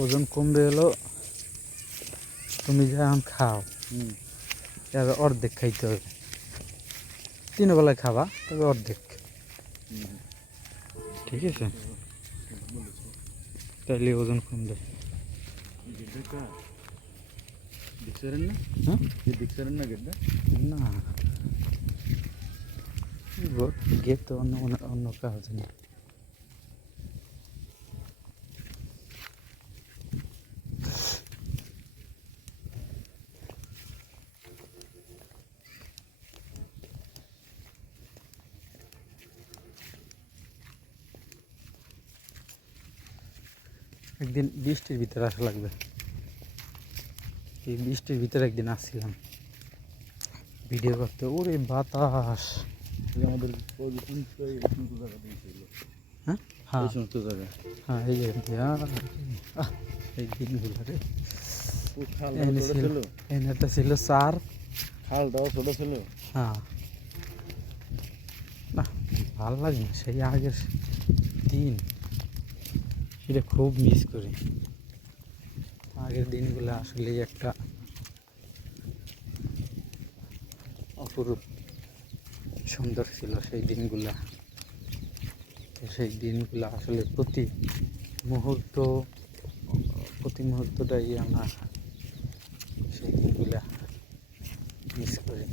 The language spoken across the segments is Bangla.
ওজন কমবে হলো তুমি যখন খাও এর অর্ধেক খাইতে হবে, 3 বেলায় খাবা তবে অর্ধেক, ঠিক আছে? তাইলে ওজন কমবে। না গেট তো অন্য অন্য কাজ নেই। একদিন বৃষ্টির ভিতরে আসা লাগবে। এই বৃষ্টির ভিতরে একদিন আসছিলাম ভিডিও করতে, ওরে বাতাস। আমাদের হ্যাঁ হ্যাঁ সমস্ত জায়গায় হ্যাঁ এই জায়গা এই দিনগুলো রে এনেটা ছিল চার, খালটাও ছোট ছিল। হ্যাঁ না ভালো লাগে না, সেই আগের দিন সেটা খুব মিস করি। আগের দিনগুলো আসলেই একটা অপরূপ সুন্দর ছিল সেই দিনগুলা। সেই দিনগুলো আসলে প্রতি মুহূর্তটাই আমরা সেই দিনগুলা মিস করি।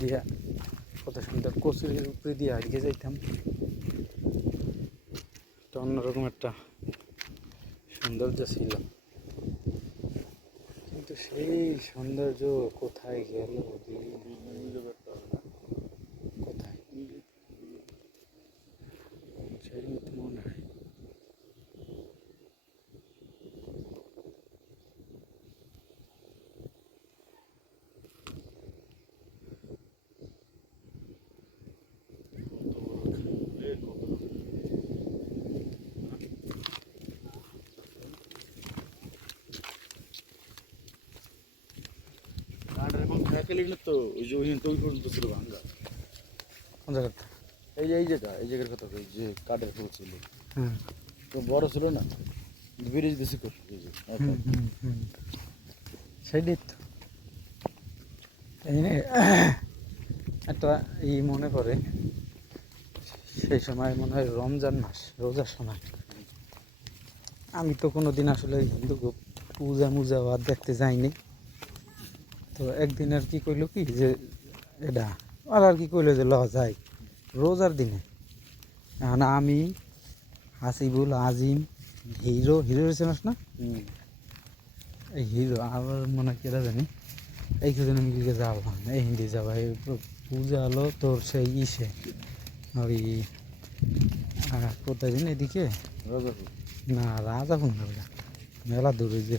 দিয়া কত সুন্দর কচুরির উপরে দিয়ে আগে যাইতাম, একটা অন্যরকম একটা সৌন্দর্য ছিল। কিন্তু সেই সৌন্দর্য কোথায় গেল? কোথায় সেই মনে হয় তো ওই যে ওই পর্যন্ত ছিল ভাঙ্গা। কোন জায়গাটা? এই জায়গার কথা, ওই যে কাঠের ফুল ছিল, হ্যাঁ তো বড় ছিল না, ব্রিজ বেশি করছে সেইটাই তো। একটা মনে পড়ে, সেই সময় মনে হয় রমজান মাস, রোজার সময়। আমি তো কোনোদিন আসলে হিন্দু পূজা মুজা আর দেখতে যাইনি। তো একদিন আর কি কইলো কি যে এটা আর কি কইলো যে ল যাই রোজার দিনে। এখন আমি, হাসিবুল, আজিম, হিরো চেনাস না? এই হিরো আবার মনে হয় কেরা জানি, এই কজন মিলিকে যাবো, এই হিন্দি যাবো। এই পূজা হলো তোর সেই ওই কোথায় দিন এদিকে, না রাজাপুর না, মেলা দূরে যে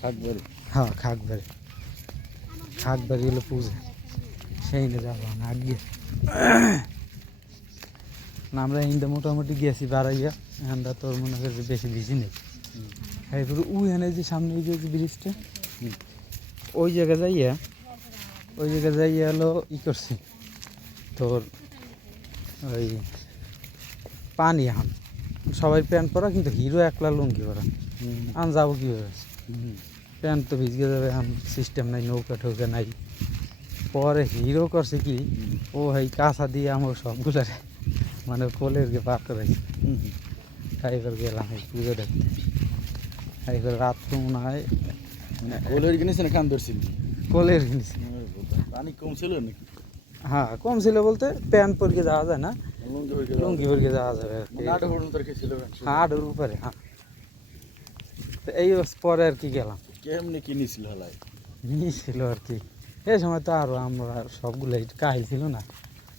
খাকবাড়ি। হ্যাঁ খাকবাড়ি হলো পূজা, সেই নিয়ে যাবো না আগে না। আমরা হিন্দে মোটামুটি গেছি বাড়াইয়া, এখানটা তোর মনে করি বেশি বেশি নেই। এরপরে এনে যে সামনে যে ব্রিজটা, ওই জায়গায় যাইয়া হলো করছি তোর ওই পানি আন সবাই প্যান্ট পরা, কিন্তু হিরো একলা লুঙ্গি পরা। আন যাবো কীভাবে? প্যান্ট তো ভিজে যাবে, আন সিস্টেম নাই, নৌকা ঠৌকা নাই। পরে হিরো করছে কি, ও এই কাঁচা দিয়ে আমার সবগুলো মানে কোলের গে পার করাইছে। তাইবার গেলাম এই পুজো দেখতে। এইবার রাত তো মনে হয় কোলের কিনেছে না কান ধরছিল? কোলের কিনেছি। পানি কম ছিল নাকি? হ্যাঁ কম ছিল বলতে প্যান্ট পরে যাওয়া যায় না, লুঙ্গি পরে যাওয়া যাবে আর কি। হাটের উপরে, হ্যাঁ। তো এই পরে আর কি গেলাম, কেমনি কিনেছিল হালাই নিয়েছিল আর কি। এই সময় তো আরও আমরা সবগুলোই কাহিল ছিল না,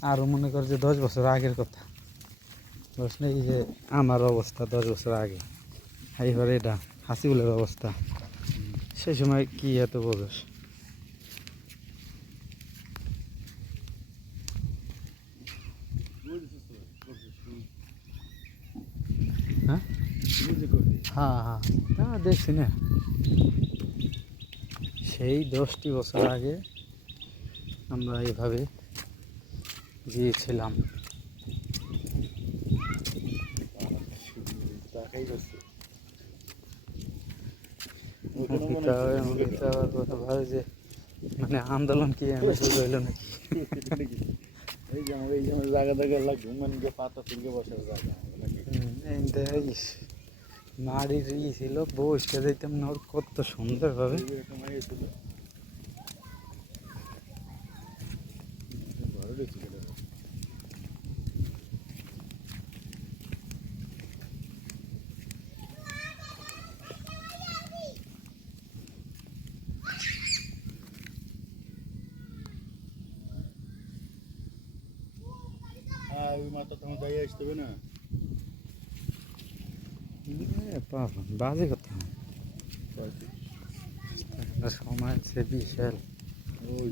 আরও মনে কর যে 10 বছর আগের কথা। বুঝ না, এই যে আমার অবস্থা 10 বছর আগে, এইবার এটা হাসিবুলের অবস্থা, সেই সময় কি এত বোঝস? হ্যাঁ হ্যাঁ হ্যাঁ দেখছি না, সেই 10টি বছর আগে আমরা এইভাবে গিয়েছিলাম। তাকাই যাচ্ছে অঙ্কিতা আবার কথা ভাবে যে মানে আন্দোলন কি এমনি শুরু হইলো নাকি। এই যে আমার জায়গা জায়গা লাগবে মানে যে পাতা তুলকে বসার জায়গা নাকি দেখিস মাড়ির ছিল বসতে যাইতাম না ওর কত সুন্দরভাবে। এরকম হয়ে ছিল ঘরে ঢুকছিল ওই মাথা তোমার যাই আসতে হবে না বাজে কথা সময় আছে বিশাল। ওই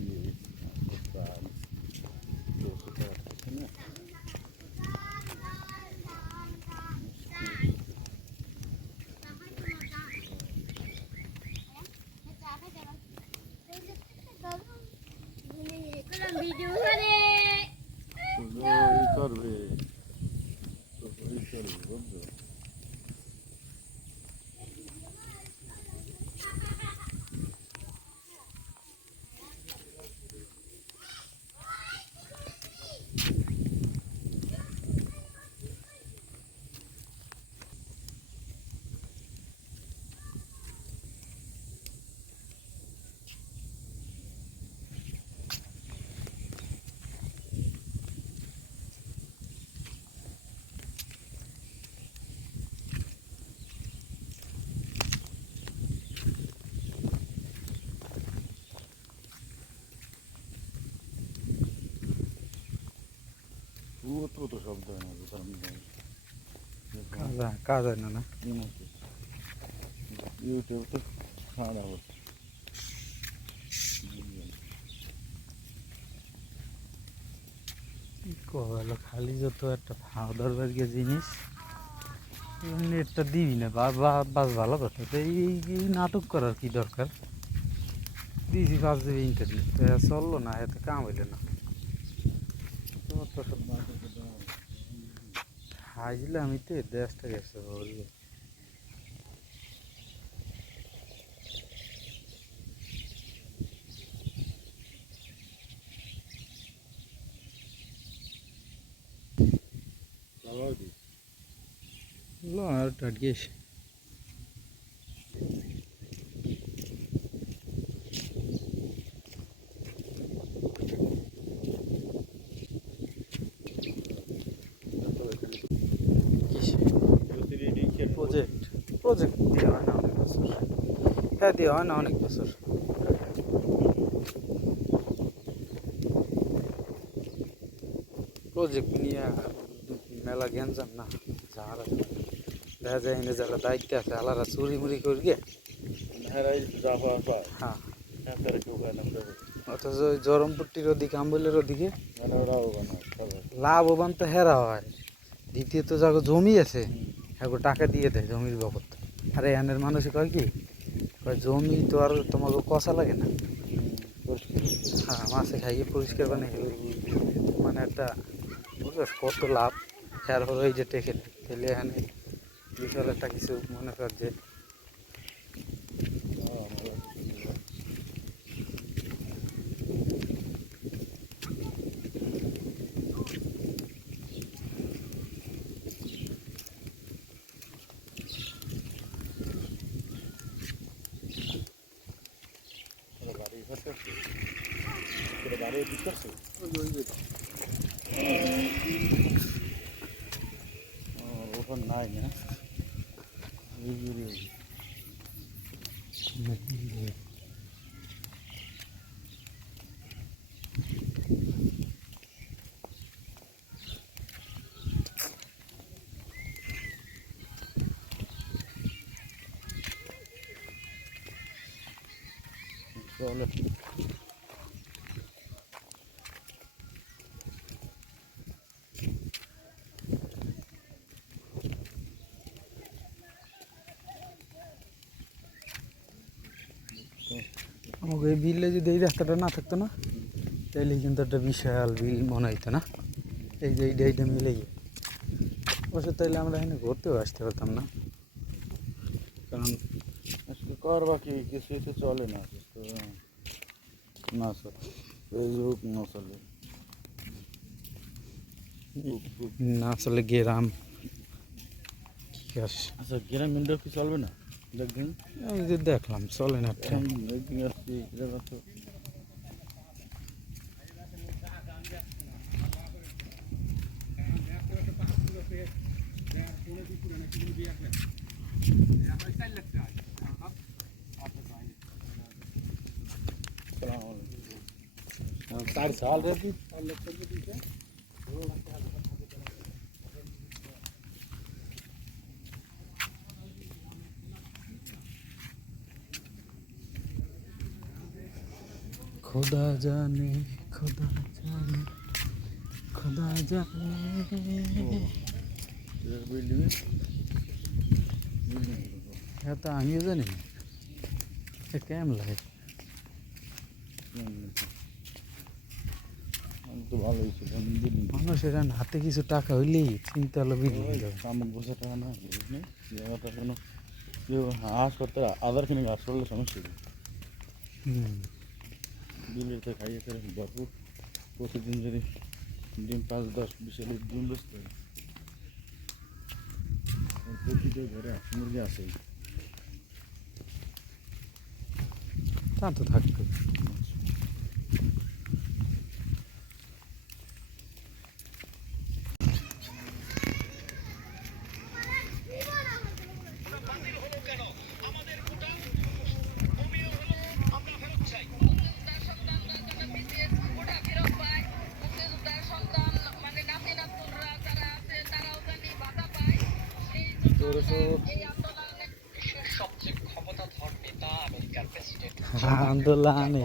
না করবে বুঝছো তো শব্দ হয় না কাজ হয় না না ইউটিউব তো খারাপ হচ্ছে কহলো খালি যত একটা খাওয়া দরকার গিয়ে জিনিস নেটটা দিবি না বাস ভালো কথা তো এই নাটক করার কি দরকার দিয়েছি 5 GB ইন্টারনেট চললো না এতে কাম হইলো না খাইছিলাম আমি তো দেশটা গেছে বলবো। আর টাটগেস প্রজেক্ট প্রজেক্ট দিয়ে হয় না অনেক বছর। হ্যাঁ দিয়ে হয় না অনেক বছর। প্রজেক্ট নিয়ে মেলা গ্যাঞ্জাম না যারা দেখা যায় এনে যারা দায়িত্বে আছে আলাদা চুরি মুড়ি করিয়ে হ্যাঁ অথচ ওই জরমপট্টির ওদিকে আম্বুলের ওদিকে লাভবান তো হেরা হয়। দ্বিতীয়ত যাকে জমি আছে একবার টাকা দিয়ে দেয় জমির বাবদ। আরে এনের মানুষে কয় কি কয় জমি তো আর তোমাকে কষা লাগে না হ্যাঁ মাছে খাইয়ে পরিষ্কার বানিয়ে গেলে মানে একটা বুঝলো কত লাভ খেয়ার হলো এই যে টেকে তাহলে এখানে বিশাল একটা কিছু মনে কর যে ওখান নাই না চলে আমাকে এই বিলে যদি এই রাস্তাটা না থাকতো না তাইলে কিন্তু একটা বিশাল বিল মনে হইতো না? এই যে এইটা মিলেই অবশ্য তাইলে আমরা এখানে ঘুরতেও আসতে পারতাম না, কারণ আসলে করবা কি কিছুই তো চলে না তো, না চলে ফেসবুক না চলে, না আসলে গ্রাম কি আচ্ছা গ্রামীণ কি চলবে না একদিন? আমি যে দেখলাম চলে না একটা। একদিন আসছি জায়গা তো चार साल रहती खुदा जाने खुदा जाने खुदा जाने। बिल्डिंग এটা তো আমিও জানি না এটা কেমন লাগে। তো ভালোই ছিল মানুষের এখন হাতে কিছু টাকা হইলেই চিন্তা হলো বিল্ডিং শামুক বসে টাকা না বুঝলি জায়গাটা কোনো কেউ হাঁস করতে আদার কিনে ঘাস করলে সমস্যা নেই বিলের তো খাইয়ে করে ভরপুর প্রতিদিন যদি ডিম 5-10-20 ডিম বসতে প্রতিটা ঘরে হাঁস মুরগি আসেই তা তো থাকবে। আন্দোলনে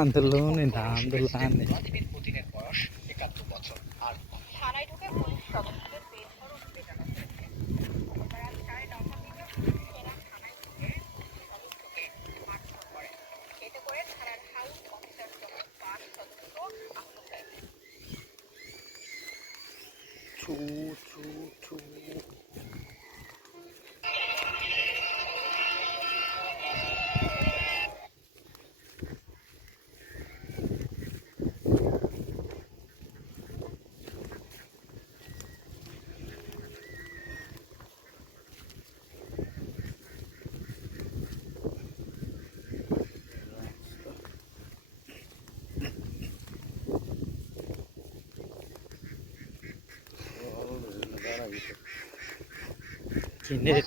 আন্দোলনে না আন্দোলনে ছু ছু ছু। নেট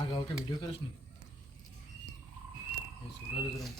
आग आओ के वीडियो कर उसने ये सुबह लग रहा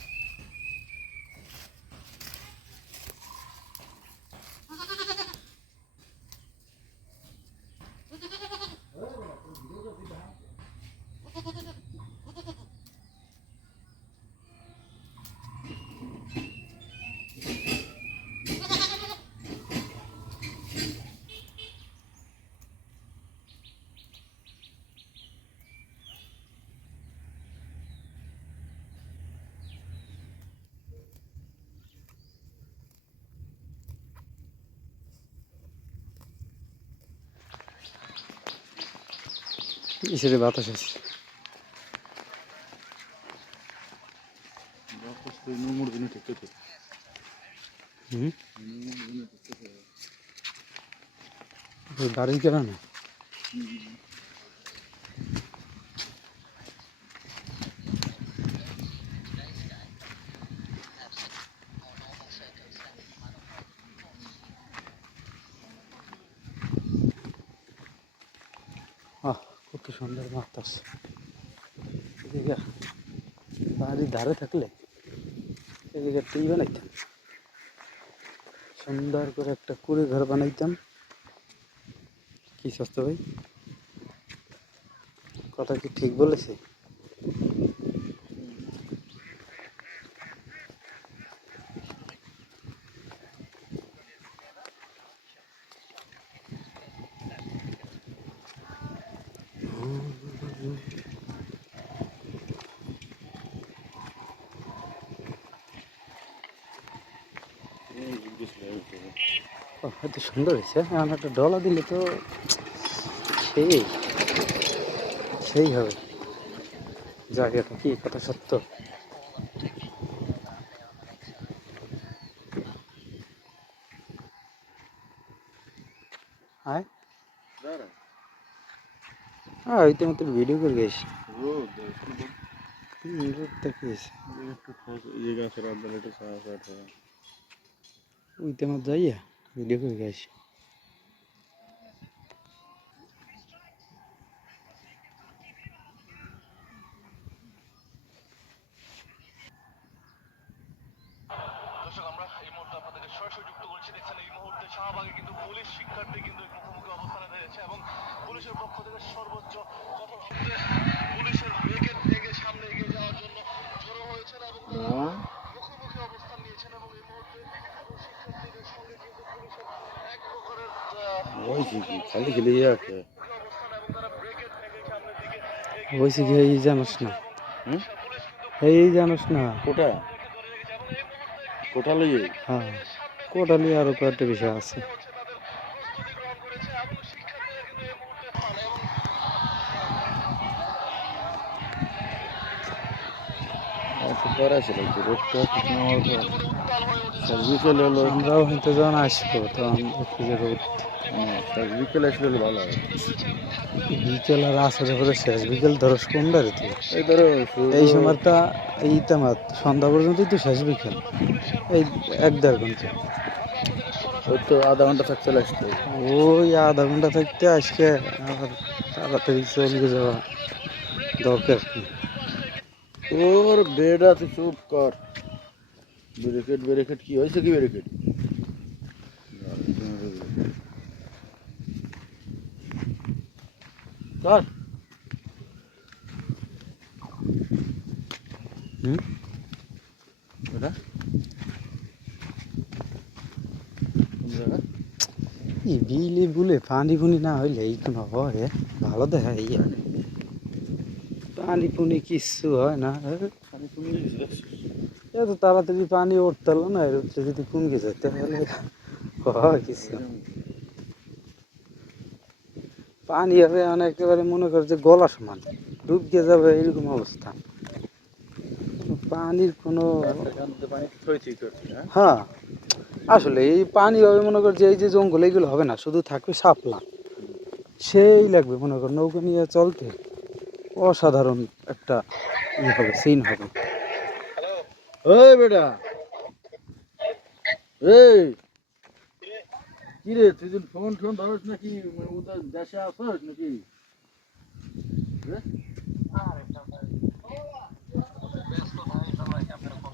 ইসের বাতাস আছে। वापस तो नूमुड़ भी नहीं टिकते थे नूमुड़ भी नहीं टिकते थे দাঁড়িয়ে কেন না কত সুন্দর বাতাস। এদিকে বাড়ির ধারে থাকলে এদিকে টি বানাইতাম, সুন্দর করে একটা কুড়ে ঘর বানাইতাম। কি সস্তা ভাই, কথা কি ঠিক বলেছে? এত সুন্দর হয়েছে, এখন একটা ডলা দিলে তো সেই সেই হবে। জায়গাটা কি কথা সত্য। হ্যাঁ হ্যাঁ, ওই তো মতো ভিডিও করে গেছি। রোদ রোদ দেখিয়েছি একটু এই গাছের আন্দার একটু ছায়া ছায়া ছায়া। ওই তো আমার যাইয়া ভিডিও করে গেছি। দর্শক, আমরা এই মুহূর্তে আপনাদেরকে সরাসরি যুক্ত করছি। দেখছেন এই মুহূর্তে শাহবাগে কিন্তু পুলিশ শিক্ষার্থী কিন্তু মুখোমুখি অবস্থানে রয়েছে এবং পুলিশের পক্ষ থেকে সর্বোচ্চ কঠোর হস্তে পুলিশের ব্যারিকেড ভেঙে সামনে এগিয়ে যাওয়ার জন্য জড়ো হয়েছেন এবং তারা মুখোমুখি অবস্থান নিয়েছেন এবং এই মুহূর্তে শিক্ষার্থীদের সঙ্গে কিন্তু পুলিশের এক প্রকারের হয়েছে কি খালি খেলে আছে। মুখোমুখি অবস্থান এবং তারা ব্যারিকেড ভেঙে সামনের দিকে হয়েছে কি এই জানোস না, হুম পুলিশ কিন্তু এই জানোস না। কোটা ধরে রেখেছে এবং এই মুহূর্তে কোটা লইয়ে হ্যাঁ, কোটালি আরো কয়েকটা বিষয় আছে। হচ্ছে তাদের প্রস্তুতি গ্রহণ করেছে এবং শিক্ষার্থীরা কিন্তু এই মুহূর্তে পান এবং একটু পরে আসে লাগছে রোদটা ঠিক নামার পর উত্তাল হয়ে উঠেছে। বিকেল হলো আমরাও হয়তো যখন আসবো তখন দেখি যে রোদ বিকেল আসলে হলে ভালো হয়। বিকেল আর আসরে পরে শেষ বিকেল ধরস কোনটা রে তুই? এই ধরো এই সময়টা এই তামাত সন্ধ্যা পর্যন্তই তো শেষ বিকেল, এই 1-1.5 ঘন্টা। ওই তো আধা ঘন্টা থাক চলে আসতে। ওই আধা ঘন্টা থাকতে আজকে আবার তাড়াতাড়ি চলে যাওয়া দরকার কি? তোর বেড আছে চুপ কর। ব্যারিকেড ব্যারিকেড কি হয়েছে কি ব্যারিকেড? কর হুম, এটা কোন জায়গা? এই বিলি বুলে পানি পুনি না হইলে এই কোনো হয় ভালো দেখা এই আর পানি পুনি কিচ্ছু হয় না। পানি কমে গেছে দেখছিস? এত তাড়াতাড়ি পানি উঠতে হলো না, এর উঠতে যদি কমে যায় তাহলে হয় কিছু। পানি হবে মানে একেবারে মনে কর যে গলা সমান ডুবকে যাবে এরকম অবস্থা। পানির কোনো পানি থই থই করছে হ্যাঁ। হ্যাঁ, আসলে এই পানি হবে মনে কর যে এই যে জঙ্গল এগুলো হবে না, শুধু থাকবে শাপলা। সেই লাগবে মনে কর নৌকা নিয়ে চলতে, অসাধারণ একটা ই হবে, সিন হবে। ওই বেটা এই কি রে তুই দিন ফোন টোন ধরস নাকি উদয় দেশে আসস নাকি?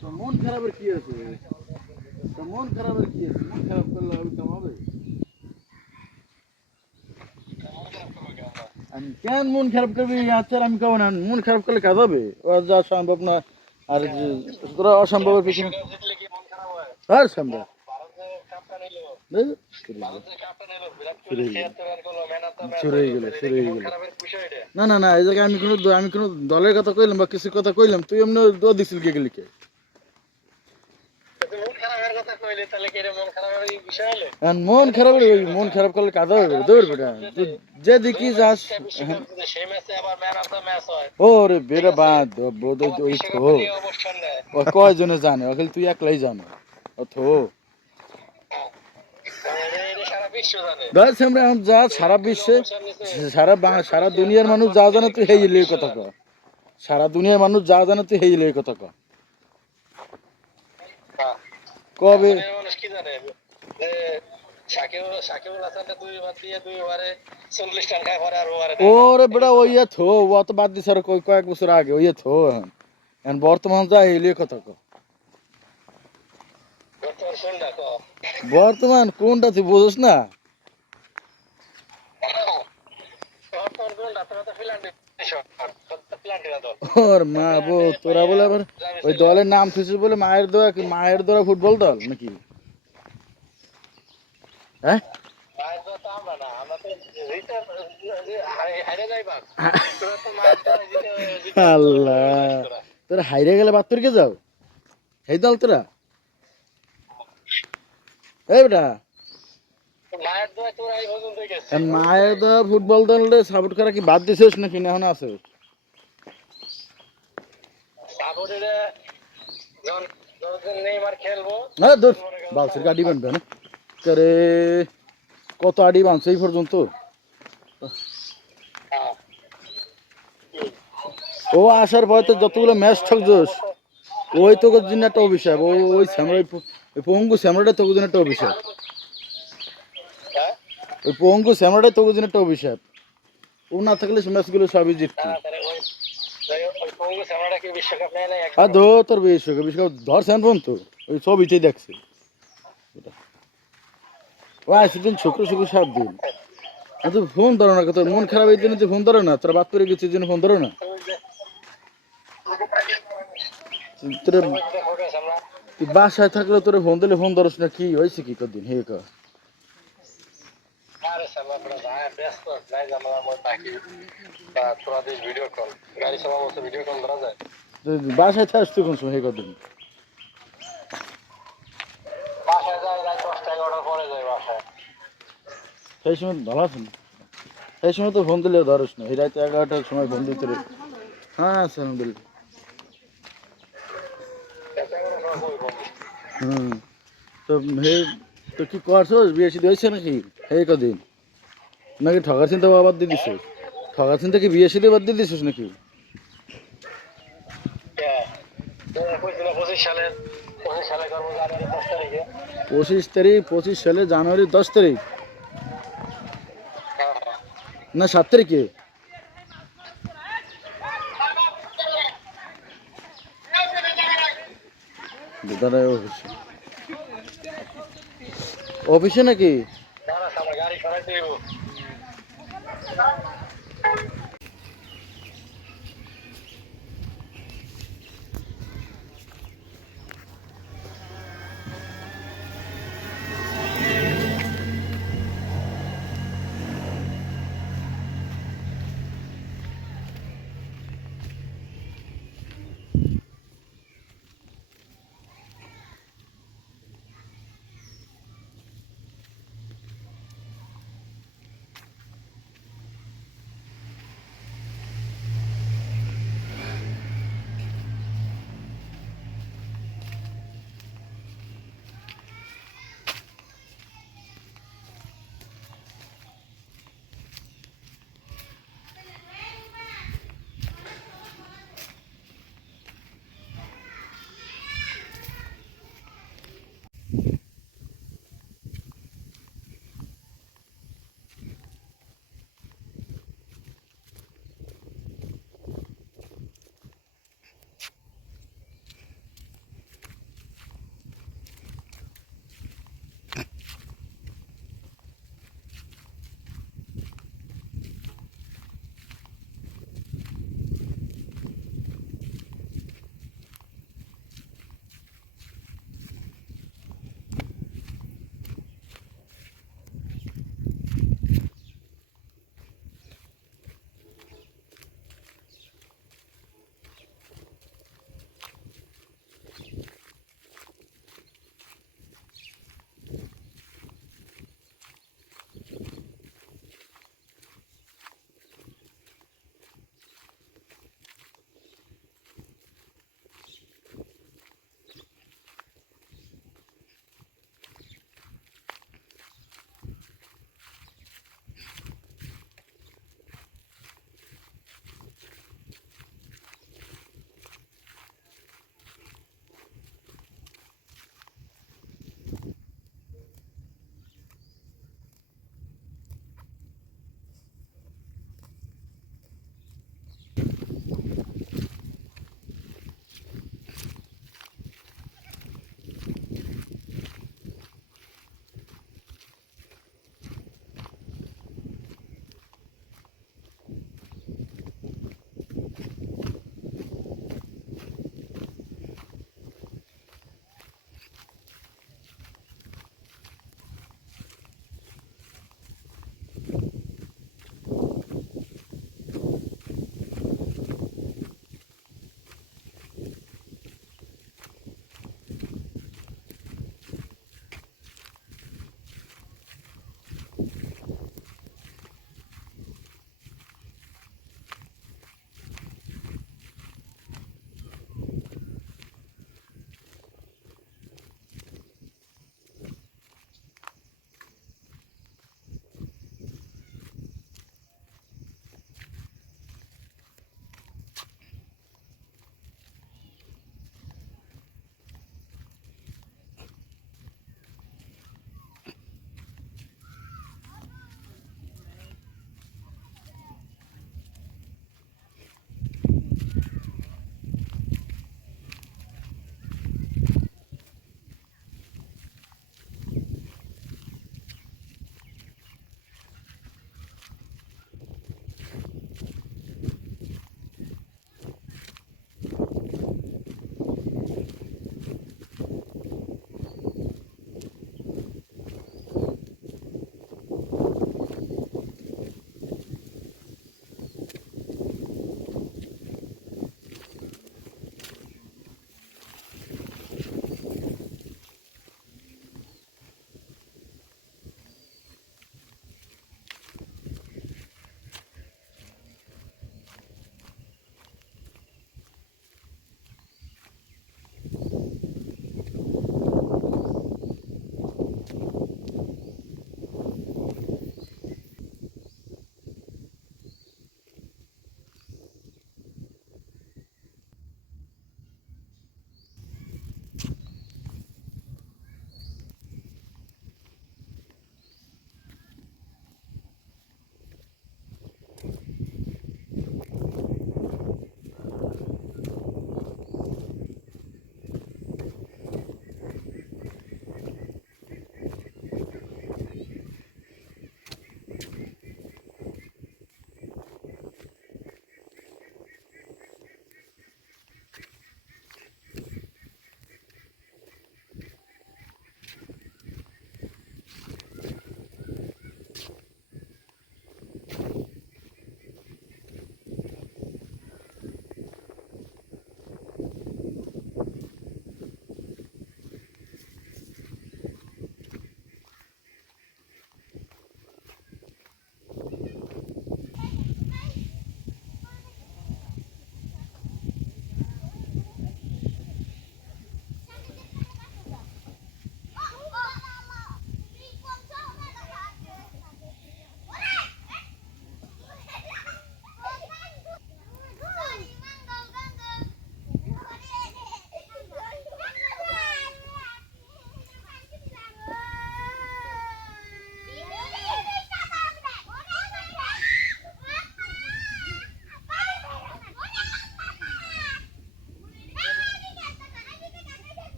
তো মন খারাপের কি আছে? তো মন খারাপের কি আছে? মন খারাপ করলে আমি কামাবে? আমি কেন মন খারাপ করবি? আচ্ছা আমি কামো না, মন খারাপ করলে কাজ হবে? ও যা সম্ভব না। আর তোরা অসম্ভবের পিছনে জিতলে কি মন খারাপ হয়? আর সম্ভব ভারতে কাপটা নিল, শুরু ভারতে কাপটা নিল, বিরাট কোহলি 76 রান করলো, ম্যান অফ দ্য ম্যাচ শুরু হয়ে গেল শুরু হয়ে মন গেল। খারাপের বিষয় এটা। না না না, এই জায়গায় আমি কোনো দলের কথা কইলাম বা কিছু কথা কইলাম, তুই এমনি দোয়া দিছিল কে গেলি কে? তুই মন খারাপের কথা কইলে তাহলে কি এটা মন খারাপের বিষয় হলো? আর মন খারাপ করলে কাজ হবে? দৌড় বেটা তুই যে দেখি যাস। সেই ম্যাচে আবার ম্যান অফ দ্য ম্যাচ হয়, ওরে বেটা বাদ বোধ আবার ওই থো বিশ্বকাপে নিয়ে অবস্থান নেয়। ও কয়জনে জানে ওখানে তুই একলাই জানো ও থো এটা সারা বিশ্ব জানে। বাস আমরা এখন যা সারা বিশ্বে সারা দুনিয়ার মানুষ যা জানে তুই হেই লই কথা ক। সারা দুনিয়ার মানুষ যা জানে তুই হেই লই কথা ক। কবে দুনিয়ার মানুষ কি জানে যে সাকিবুল হাসানটা 2 বার দিয়ে 2 ওভারে 40 রান খায়, পরে আর ওভারে দেয় না। ওরে বেটা ওইয়া থো ও তো বাদ দিছে আর কয়েক বছর আগে ওইয়া থো এখন বর্তমান যা হেই লই কথা ক। বর্তমান কোনটা ক? বর্তমান কোনটা তুই বুঝছ না? বর্তমান কোনটা? তোরা তো ফিল্যান্ডে ফিল্যান্ডেরা দল। ওর মা বো তোরা বলে আবার ওই দলের নাম থুছিস বলে মায়ের দোয়া ফুটবল দল নাকি? হ্যাঁ মায়ের দল তো আমরা না, আমরা তো হাইরে যাই বাস। তোরা তো মায়ের দল জিতে আল্লাহ তোরা হাইরে গেলে বাত্তরকে যাও এই দল তোরা এই বেটা মায়ের দোয়া তোর এই পর্যন্ত গেছে আর মায়ের দা ফুটবল দলে সাপোর্ট করা কি বাদ দিছিস নাকি না এখন আছে? সাপোর্টে যখন যখন নেইমার খেলবো না দূর বালসের গাড়ি বানবে না করে কত আডি বানছে এই পর্যন্ত? হ্যাঁ ও আসার পরে তো যতগুলো ম্যাচ ঠকছোস ওই তো জন্য একটা অভিশাপ, ওই স্যামরা ওই পঙ্গু স্যামরাটা তোর জন্য একটা অভিশাপ, হ্যাঁ ওই পঙ্গু স্যামরাটাই তোর জন্য একটা অভিশাপ। ও না থাকলে ম্যাচগুলো সবই জিততি। তাড়াতাড়ি ওই পঙ্গু সামরাটা কি বিশ্বকাপ নেয় না আর ধো তোর বিশ্বকাপ বিশ্বকাপ ধরছেন বোন তো ওই ছবিতেই দেখছে। ও আসে দিন শুক্র শুক্র 7 দিন তুই ফোন ধরো না, তোর মন খারাপ এই জন্য তুই ফোন ধরো না, তোর বাদ করে গেছিস জন্য ফোন ধরো না। তোর তুই বাসায় থাকলে তোর ফোন দিলে ফোন ধরস না, কি হয়েছে কি কদিন হে কা? আরে সামরা বড় ভাই ব্যস্ত নাই জামার মত বাকি তা তোরা দিস ভিডিও কল গাড়ি চালাবো তো ভিডিও কল ধরা যায় তুই বাসায় থাকস তুই কোন সময় হে কদিন? বাসায় যায় রাত 10টা 11টার পরে যায় বাসায় সেই সময় ভালো আছেন? এই সময় তো ফোন দিলে ধরস না, এই রাত 11টার সময় ফোন দিতে রে। হ্যাঁ আলহামদুলিল্লাহ। হুম তো হে তো কি করছস, বিয়ে শাদী হয়েছে নাকি হে কদিন? নাকি ঠকার চিন্তা বাদ দিয়ে দিছিস? ঠকার চিন্তা কি বিয়ে শাদী বাদ দিয়ে দিছিস নাকি? হ্যাঁ তো কইছিল 25 সালে করবো জানুয়ারি 10 তারিখে 25 জানুয়ারি 10 তারিখ হ্যাঁ না 7 তারিখে? দাদা অফিসে অফিসে নাকি? না সামনে গাড়ি সরাই দিব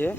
ये